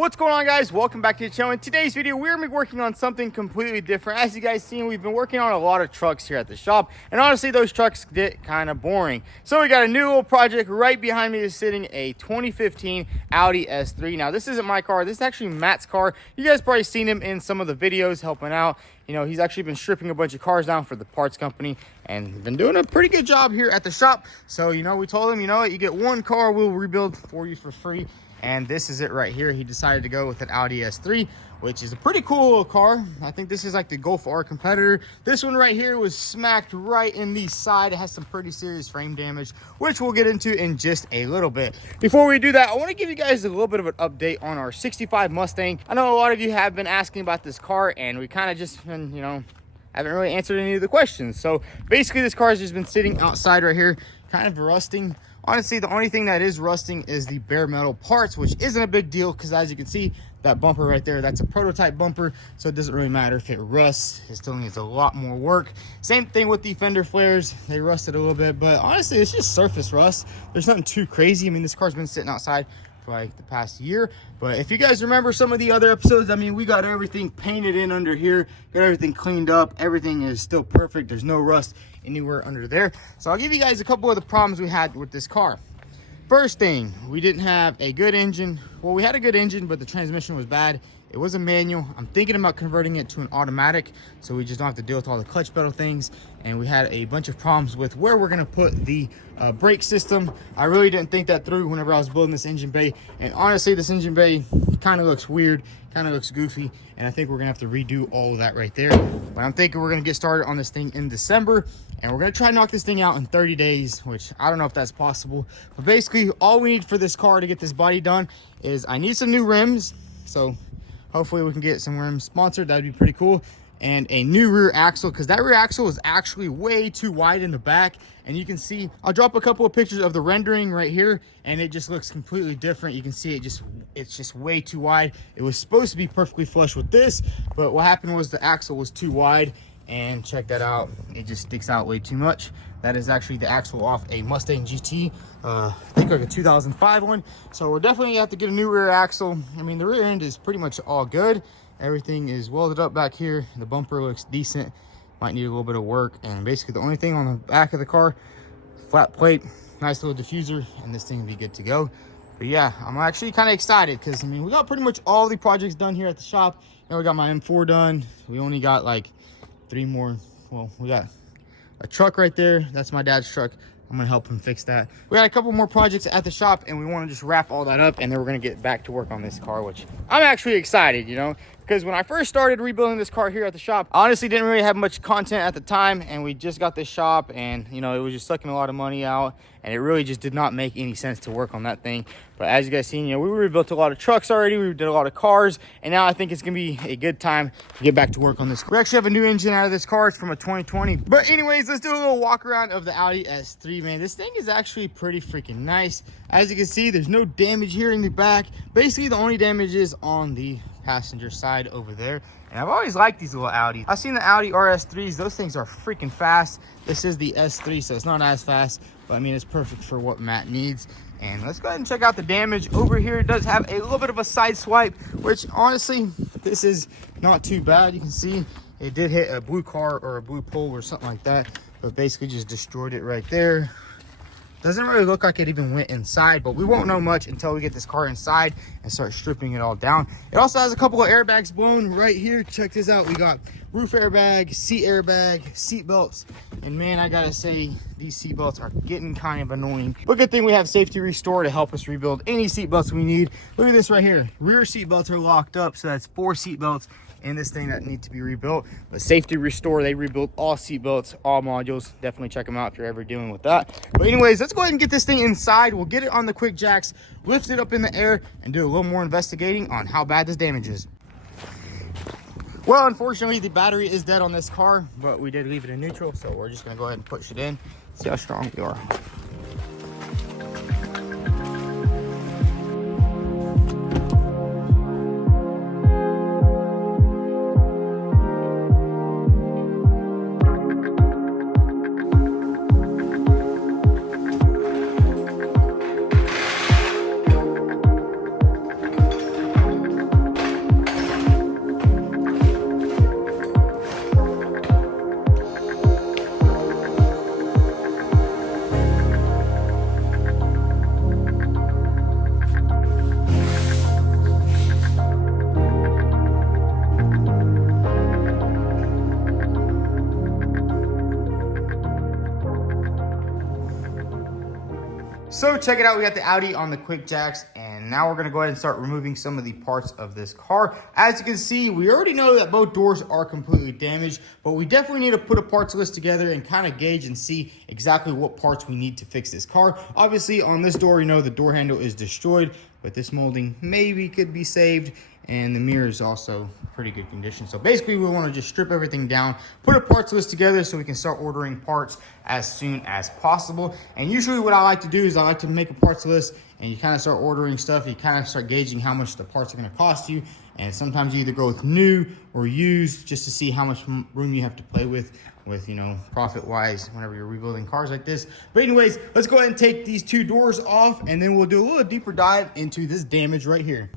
What's going on, guys? Welcome back to the channel. In today's video, we're gonna be working on something completely different. As you guys seen, we've been working on a lot of trucks here at the shop, and honestly those trucks get kind of boring. So we got a new little project. Right behind me is sitting a 2015 Audi S3. Now this isn't my car, this is actually Matt's car. You guys probably seen him in some of the videos helping out. You know, he's actually been stripping a bunch of cars down for the parts company and been doing a pretty good job here at the shop. So, you know, we told him, you know what, you get one car, we'll rebuild for you for free. And this is it right here. He decided to go with an Audi S3, which is a pretty cool little car. I think this is like the Golf R competitor. This one right here was smacked right in the side. It has some pretty serious frame damage, which we'll get into in just a little bit. Before we do that, I want to give you guys a little bit of an update on our 65 Mustang. I know a lot of you have been asking about this car, and we kind of just been, you know, haven't really answered any of the questions. So basically this car has just been sitting outside right here, kind of rusting. Honestly, the only thing that is rusting is the bare metal parts, which isn't a big deal because, as you can see, that bumper right there, that's a prototype bumper, so it doesn't really matter if it rusts. It still needs a lot more work. Same thing with the fender flares. They rusted a little bit, but honestly, it's just surface rust. There's nothing too crazy. I mean, this car's been sitting outside for like the past year, but if you guys remember some of the other episodes, I mean, we got everything painted in under here, got everything cleaned up. Everything is still perfect. There's no rust anywhere under there. So I'll give you guys a couple of the problems we had with this car. First thing, we didn't have a good engine. Well, we had a good engine, but the transmission was bad. It was a manual. I'm thinking about converting it to an automatic, so we just don't have to deal with all the clutch pedal things. And we had a bunch of problems with where we're gonna put the brake system. I really didn't think that through whenever I was building this engine bay. And honestly, this engine bay kind of looks weird, kind of looks goofy, and I think we're gonna have to redo all of that right there. But I'm thinking we're gonna get started on this thing in December, and we're gonna try to knock this thing out in 30 days, which I don't know if that's possible. But basically, all we need for this car to get this body done is I need some new rims. So hopefully we can get some rims sponsored. That'd be pretty cool. And a new rear axle, because that rear axle is actually way too wide in the back. And you can see, I'll drop a couple of pictures of the rendering right here, and it just looks completely different. You can see it's just way too wide. It was supposed to be perfectly flush with this, but what happened was the axle was too wide. And check that out, it just sticks out way too much. That is actually the axle off a Mustang GT, I think like a 2005 one. So we're definitely gonna have to get a new rear axle. I mean, the rear end is pretty much all good. Everything is welded up back here. The bumper looks decent, might need a little bit of work. And basically the only thing on the back of the car, flat plate, nice little diffuser, and this thing will be good to go. But yeah, I'm actually kind of excited because, I mean, we got pretty much all the projects done here at the shop. You know, we got my M4 done. We only got like 3 more. Well, we got a truck right there. That's my dad's truck. I'm gonna help him fix that. We got a couple more projects at the shop, and we want to just wrap all that up, and then we're gonna get back to work on this car, which I'm actually excited, you know, because when I first started rebuilding this car here at the shop, I honestly didn't really have much content at the time, and we just got this shop, and you know, it was just sucking a lot of money out, and it really just did not make any sense to work on that thing. But as you guys seen, you know, we rebuilt a lot of trucks already, we did a lot of cars, and now I think it's gonna be a good time to get back to work on this. We actually have a new engine out of this car. It's from a 2020. But anyways, let's do a little walk around of the Audi S3, man. This thing is actually pretty freaking nice. As you can see, there's no damage here in the back. Basically, the only damage is on the passenger side over there. And I've always liked these little Audis. I've seen the Audi RS3s. Those things are freaking fast. This is the S3, so it's not as fast, but I mean, it's perfect for what Matt needs. And let's go ahead and check out the damage. Over here, it does have a little bit of a side swipe, which honestly, this is not too bad. You can see it did hit a blue car or a blue pole or something like that, but basically just destroyed it right there. Doesn't really look like it even went inside, but we won't know much until we get this car inside and start stripping it all down. It also has a couple of airbags blown right here. Check this out. We got roof airbag, seat belts, and man, I gotta say, these seat belts are getting kind of annoying. But good thing we have Safety Restore to help us rebuild any seat belts we need. Look at this right here. Rear seat belts are locked up, so that's 4 seat belts in this thing that need to be rebuilt. But Safety Restore, they rebuild all seat belts, all modules. Definitely check them out if you're ever dealing with that. But anyways, let's go ahead and get this thing inside. We'll get it on the quick jacks, lift it up in the air, and do a little more investigating on how bad this damage is. Well, unfortunately, the battery is dead on this car, but we did leave it in neutral, so we're just gonna go ahead and push it in, see how strong we are. So check it out, we got the Audi on the quick jacks, and now we're gonna go ahead and start removing some of the parts of this car. As you can see, we already know that both doors are completely damaged, but we definitely need to put a parts list together and kind of gauge and see exactly what parts we need to fix this car. Obviously on this door, you know, the door handle is destroyed, but this molding maybe could be saved, and the mirror is also pretty good condition. So basically we want to just strip everything down, put a parts list together so we can start ordering parts as soon as possible. And usually what I like to do is I like to make a parts list, and you kind of start ordering stuff. You kind of start gauging how much the parts are going to cost you. And sometimes you either go with new or used just to see how much room you have to play with, you know, profit wise whenever you're rebuilding cars like this. But anyways, let's go ahead and take these two doors off, and then we'll do a little deeper dive into this damage right here.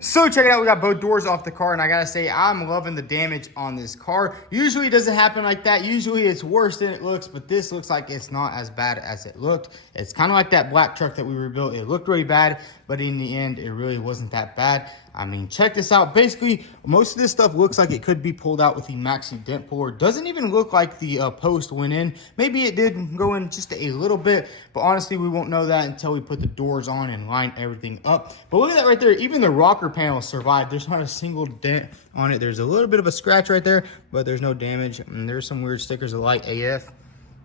So check it out, we got both doors off the car, and I gotta say, I'm loving the damage on this car. Usually it doesn't happen like that. Usually it's worse than it looks, but this looks like it's not as bad as it looked. It's kind of like that black truck that we rebuilt. It looked really bad, but in the end, it really wasn't that bad. I mean, check this out. Basically, most of this stuff looks like it could be pulled out with the maxi dent puller. Doesn't even look like the post went in. Maybe it did go in just a little bit, but honestly, we won't know that until we put the doors on and line everything up. But look at that right there. Even the rocker panel survived. There's not a single dent on it. There's a little bit of a scratch right there, but there's no damage. And there's some weird stickers of light AF.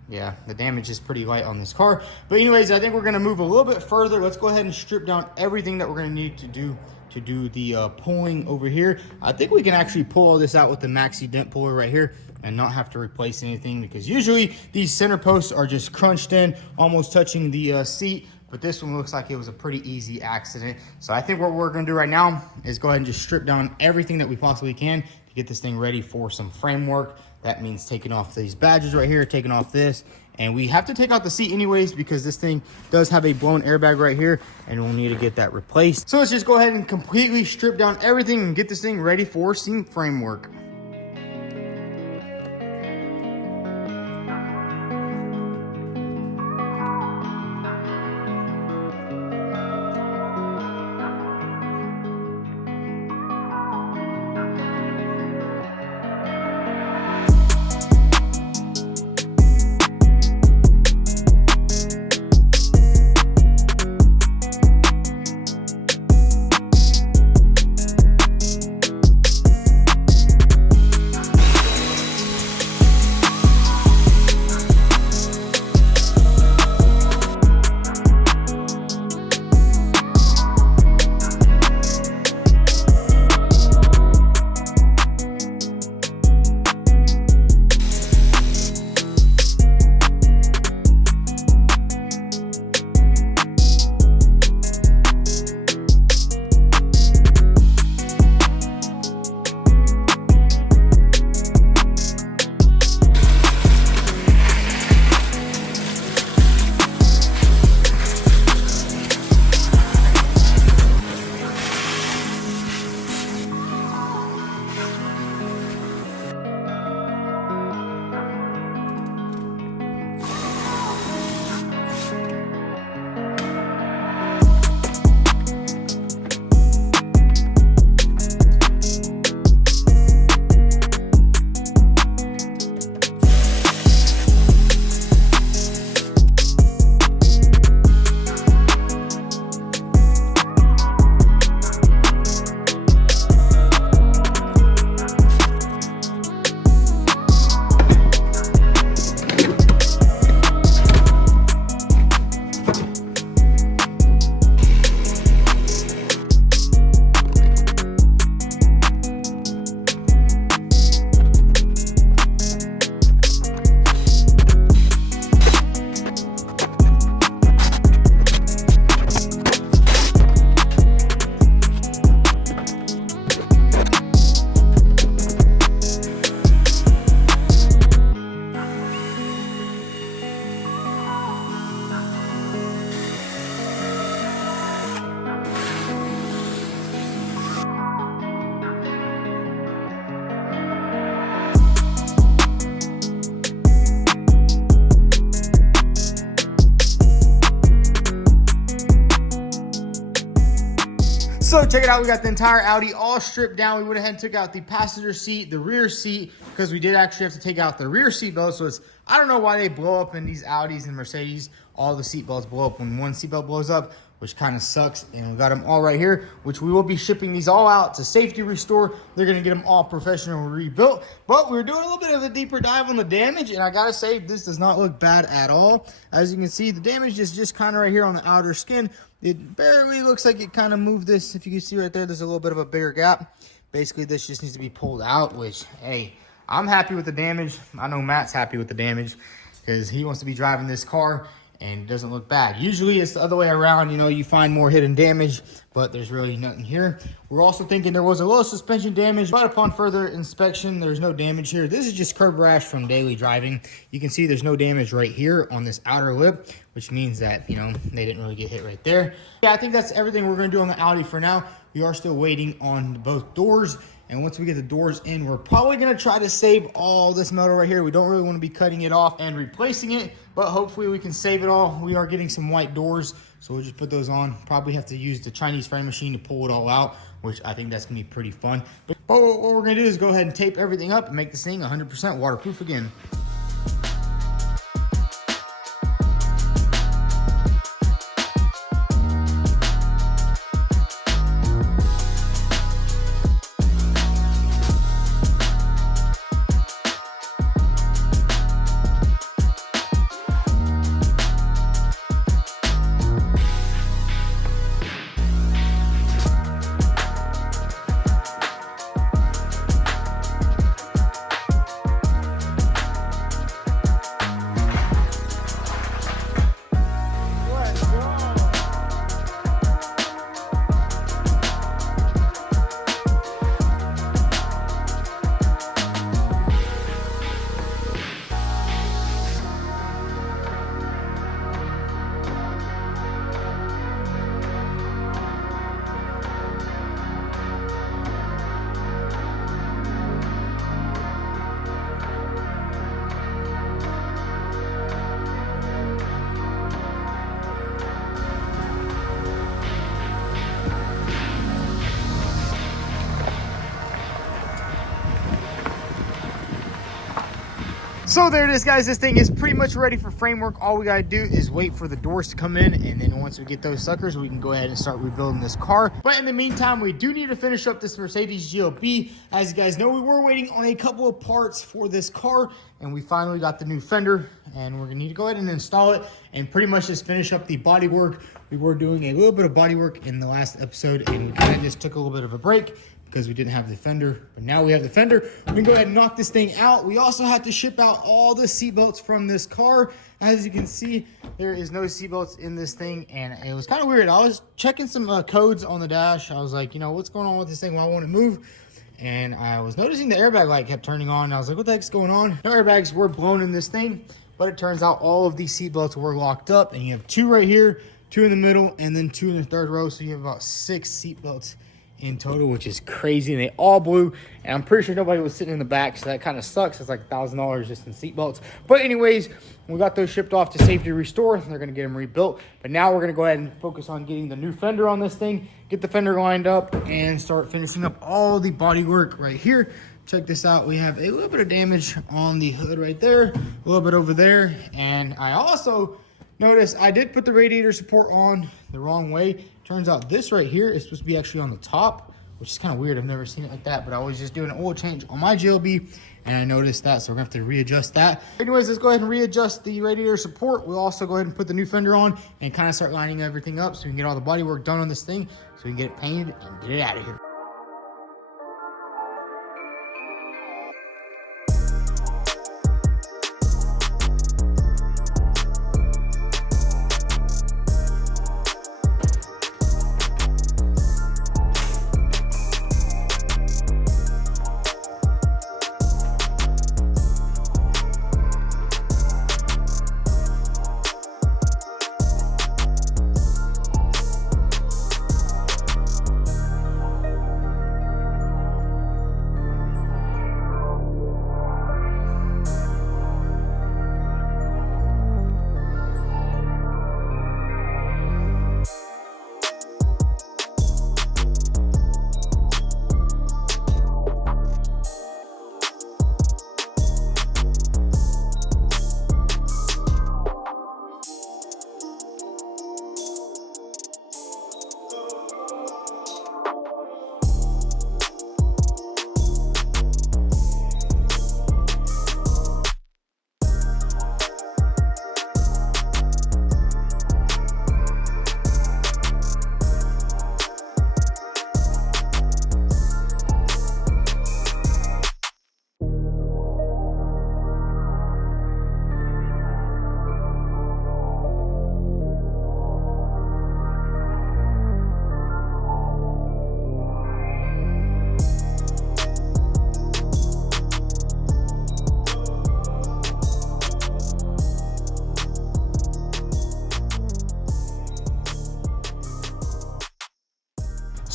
Yeah, the damage is pretty light on this car. But anyways, I think we're gonna move a little bit further. Let's go ahead and strip down everything that we're gonna need to do the pulling over here. I think we can actually pull all this out with the maxi dent puller right here and not have to replace anything, because usually these center posts are just crunched in, almost touching the seat. But this one looks like it was a pretty easy accident. So I think what we're gonna do right now is go ahead and just strip down everything that we possibly can to get this thing ready for some framework. That means taking off these badges right here, taking off this, and we have to take out the seat anyways because this thing does have a blown airbag right here and we'll need to get that replaced. So let's just go ahead and completely strip down everything and get this thing ready for some framework. So check it out, we got the entire Audi all stripped down. We went ahead and took out the passenger seat, the rear seat, because we did actually have to take out the rear seat belt. So it's, I don't know why they blow up in these Audis and Mercedes. All the seat belts blow up when one seat belt blows up, which kind of sucks. And we got them all right here, which we will be shipping these all out to Safety Restore. They're gonna get them all professional rebuilt. But we're doing a little bit of a deeper dive on the damage, and I gotta say, this does not look bad at all. As you can see, the damage is just kind of right here on the outer skin. It barely looks like it kind of moved this. If you can see right there, there's a little bit of a bigger gap. Basically, this just needs to be pulled out, which, hey, I'm happy with the damage. I know Matt's happy with the damage because he wants to be driving this car and it doesn't look bad. Usually it's the other way around, you know, you find more hidden damage, but there's really nothing here. We're also thinking there was a little suspension damage, but upon further inspection, there's no damage here. This is just curb rash from daily driving. You can see there's no damage right here on this outer lip, which means that, you know, they didn't really get hit right there. Yeah, I think that's everything we're gonna do on the Audi for now. We are still waiting on both doors. And once we get the doors in, we're probably gonna try to save all this metal right here. We don't really wanna be cutting it off and replacing it, but hopefully we can save it all. We are getting some white doors, so we'll just put those on. Probably have to use the Chinese frame machine to pull it all out, which I think that's gonna be pretty fun. But what we're gonna do is go ahead and tape everything up and make this thing 100% waterproof again. So there it is, guys. This thing is pretty much ready for framework. All we gotta do is wait for the doors to come in, and then once we get those suckers, we can go ahead and start rebuilding this car. But in the meantime, we do need to finish up this Mercedes GLB. As you guys know, we were waiting on a couple of parts for this car, and we finally got the new fender, and we're gonna need to go ahead and install it and pretty much just finish up the body work. We were doing a little bit of body work in the last episode, and we kind of just took a little bit of a break because we didn't have the fender, but now we have the fender. We can go ahead and knock this thing out. We also had to ship out all the seatbelts from this car. As you can see, there is no seatbelts in this thing, and it was kind of weird. I was checking some codes on the dash. I was like, you know, what's going on with this thing? Why won't it move? And I was noticing the airbag light kept turning on. I was like, what the heck's going on? No airbags were blown in this thing, but it turns out all of these seatbelts were locked up, and you have 2 right here, 2 in the middle, and then 2 in the third row, so you have about 6 seatbelts in total, which is crazy. And they all blew, and I'm pretty sure nobody was sitting in the back, so that kind of sucks. It's like $1,000 just in seat belts. But anyways, we got those shipped off to Safety Restore. They're gonna get them rebuilt, but now we're gonna go ahead and focus on getting the new fender on this thing, get the fender lined up, and start finishing up all the body work right here. Check this out. We have a little bit of damage on the hood right there, a little bit over there, and I also noticed I did put the radiator support on the wrong way. Turns out this right here is supposed to be actually on the top, which is kind of weird. I've never seen it like that, but I was just doing an oil change on my GLB and I noticed that, so we're gonna have to readjust that. Anyways, let's go ahead and readjust the radiator support. We'll also go ahead and put the new fender on and kind of start lining everything up so we can get all the body work done on this thing so we can get it painted and get it out of here.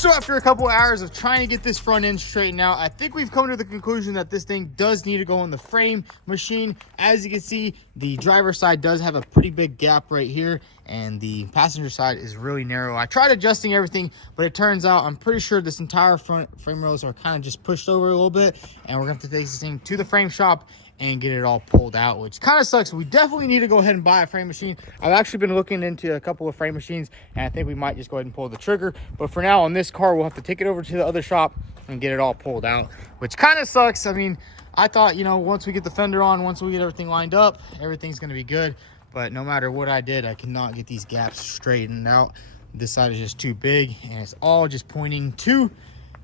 So after a couple hours of trying to get this front end straightened out, I think we've come to the conclusion that this thing does need to go on the frame machine. As you can see, the driver's side does have a pretty big gap right here, and the passenger side is really narrow. I tried adjusting everything, but it turns out I'm pretty sure this entire front frame rails are kind of just pushed over a little bit, and we're gonna have to take this thing to the frame shop and get it all pulled out, which kind of sucks. We definitely need to go ahead and buy a frame machine. I've actually been looking into a couple of frame machines, and I think we might just go ahead and pull the trigger. But for now, on this car, we'll have to take it over to the other shop and get it all pulled out, which kind of sucks. I mean, I thought, you know, once we get the fender on, once we get everything lined up, everything's going to be good. But no matter what I did, I cannot get these gaps straightened out. This side is just too big, and it's all just pointing to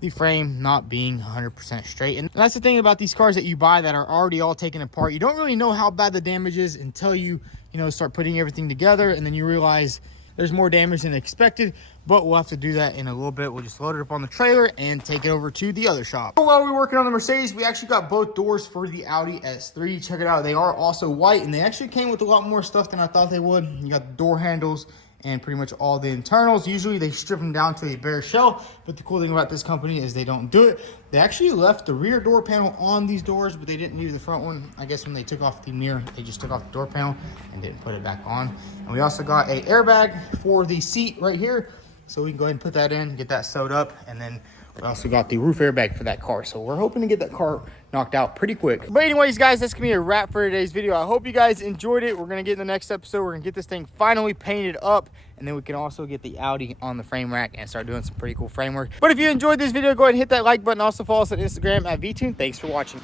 the frame not being 100% straight. And that's the thing about these cars that you buy that are already all taken apart. You don't really know how bad the damage is until you start putting everything together, and then you realize there's more damage than expected. But we'll have to do that in a little bit. We'll just load it up on the trailer and take it over to the other shop. While we were working on the Mercedes, we actually got both doors for the Audi S3. Check it out. They are also white, and they actually came with a lot more stuff than I thought they would. You got the door handles and pretty much all the internals. Usually they strip them down to a bare shell, but the cool thing about this company is they don't do it. They actually left the rear door panel on these doors, but they didn't leave the front one. I guess when they took off the mirror, they just took off the door panel and didn't put it back on. And we also got a airbag for the seat right here, so we can go ahead and put that in, get that sewed up, and then we also got the roof airbag for that car. So we're hoping to get that car knocked out pretty quick. But anyways, guys, that's gonna be a wrap for today's video. I hope you guys enjoyed it. We're gonna get in the next episode. We're gonna get this thing finally painted up, and then we can also get the Audi on the frame rack and start doing some pretty cool framework. But if you enjoyed this video, go ahead and hit that like button. Also follow us on Instagram at vTuned. Thanks for watching.